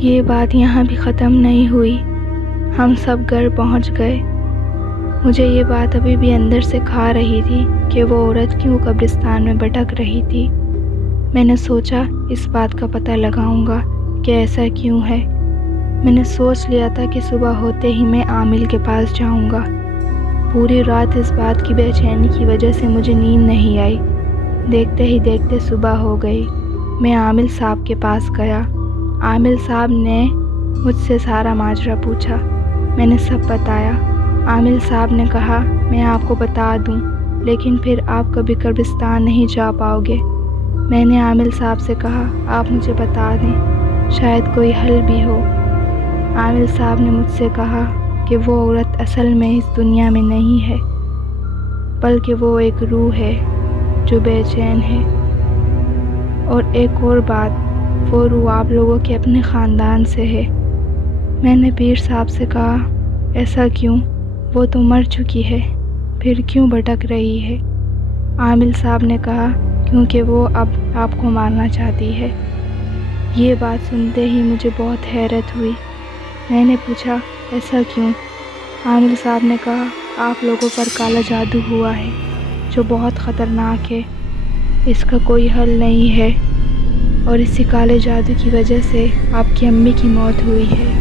یہ بات یہاں بھی ختم نہیں ہوئی، ہم سب گھر پہنچ گئے۔ مجھے یہ بات ابھی بھی اندر سے کھا رہی تھی کہ وہ عورت کیوں قبرستان میں بھٹک رہی تھی۔ میں نے سوچا اس بات کا پتہ لگاؤں گا کہ ایسا کیوں ہے۔ میں نے سوچ لیا تھا کہ صبح ہوتے ہی میں عامل کے پاس جاؤں گا۔ پوری رات اس بات کی بے چینی کی وجہ سے مجھے نیند نہیں آئی۔ دیکھتے ہی دیکھتے صبح ہو گئی۔ میں عامل صاحب کے پاس گیا۔ عامل صاحب نے مجھ سے سارا ماجرا پوچھا۔ میں نے سب بتایا۔ عامل صاحب نے کہا میں آپ کو بتا دوں لیکن پھر آپ کبھی قبرستان نہیں جا پاؤ گے۔ میں نے عامل صاحب سے کہا آپ مجھے بتا دیں، شاید کوئی حل بھی ہو۔ عامل صاحب نے مجھ سے کہا کہ وہ عورت اصل میں اس دنیا میں نہیں ہے، بلکہ وہ ایک روح ہے جو بے چین ہے۔ اور ایک اور بات، وہ روح آپ لوگوں کے اپنے خاندان سے ہے۔ میں نے پیر صاحب سے کہا ایسا کیوں؟ وہ تو مر چکی ہے، پھر کیوں بھٹک رہی ہے؟ عامل صاحب نے کہا کیونکہ وہ اب آپ کو مارنا چاہتی ہے۔ یہ بات سنتے ہی مجھے بہت حیرت ہوئی۔ میں نے پوچھا ایسا کیوں؟ عامل صاحب نے کہا آپ لوگوں پر کالا جادو ہوا ہے جو بہت خطرناک ہے، اس کا کوئی حل نہیں ہے، اور اسی کالے جادو کی وجہ سے آپ کی امی کی موت ہوئی ہے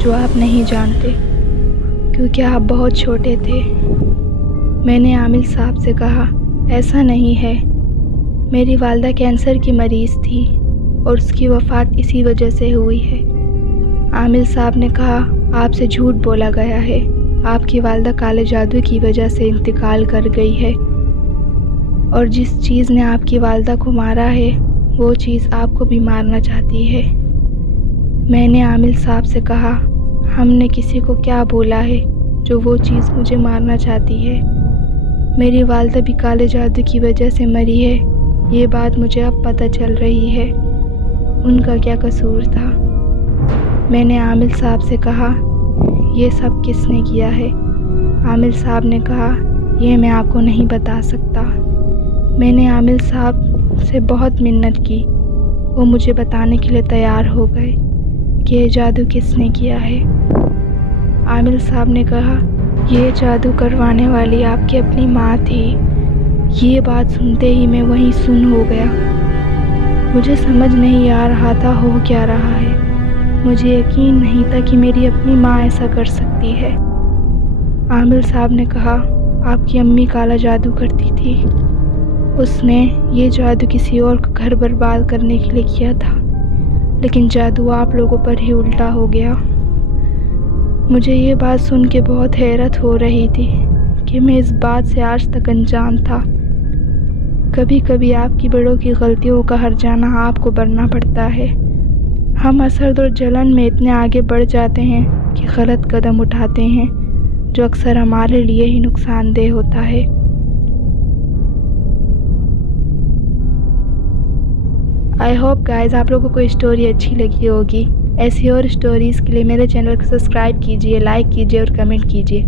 جو آپ نہیں جانتے کیونکہ آپ بہت چھوٹے تھے۔ میں نے عامل صاحب سے کہا ایسا نہیں ہے، میری والدہ کینسر کی مریض تھی اور اس کی وفات اسی وجہ سے ہوئی ہے۔ عامل صاحب نے کہا آپ سے جھوٹ بولا گیا ہے، آپ کی والدہ کالے جادو کی وجہ سے انتقال کر گئی ہے، اور جس چیز نے آپ کی والدہ کو مارا ہے وہ چیز آپ کو بھی مارنا چاہتی ہے۔ میں نے عامل صاحب سے کہا ہم نے کسی کو کیا بولا ہے جو وہ چیز مجھے مارنا چاہتی ہے؟ میری والدہ بھی کالے جادو کی وجہ سے مری ہے، یہ بات مجھے اب پتہ چل رہی ہے۔ ان کا کیا قصور تھا؟ میں نے عامل صاحب سے کہا یہ سب کس نے کیا ہے؟ عامل صاحب نے کہا یہ میں آپ کو نہیں بتا سکتا۔ میں نے عامل صاحب سے بہت منت کی، وہ مجھے بتانے کے لیے تیار ہو گئے کہ یہ جادو کس نے کیا ہے۔ عامل صاحب نے کہا یہ جادو کروانے والی آپ کی اپنی ماں تھی۔ یہ بات سنتے ہی میں وہیں سن ہو گیا۔ مجھے سمجھ نہیں آ رہا تھا ہو کیا رہا ہے۔ مجھے یقین نہیں تھا کہ میری اپنی ماں ایسا کر سکتی ہے۔ عامل صاحب نے کہا آپ کی امی کالا جادو کرتی تھی، اس نے یہ جادو کسی اور کا گھر برباد کرنے کے لیے کیا تھا، لیکن جادو آپ لوگوں پر ہی الٹا ہو گیا۔ مجھے یہ بات سن کے بہت حیرت ہو رہی تھی کہ میں اس بات سے آج تک انجان تھا۔ کبھی کبھی آپ کی بڑوں کی غلطیوں کا ہرجانہ آپ کو بھرنا پڑتا ہے۔ ہم حسد اور جلن میں اتنے آگے بڑھ جاتے ہیں کہ غلط قدم اٹھاتے ہیں جو اکثر ہمارے لیے ہی نقصان دہ ہوتا ہے۔ آئی ہوپ گائز آپ لوگوں کو اسٹوری اچھی لگی ہوگی۔ ایسی اور اسٹوریز کے لیے میرے چینل کو سبسکرائب کیجیے، لائک کیجیے اور کمنٹ کیجیے۔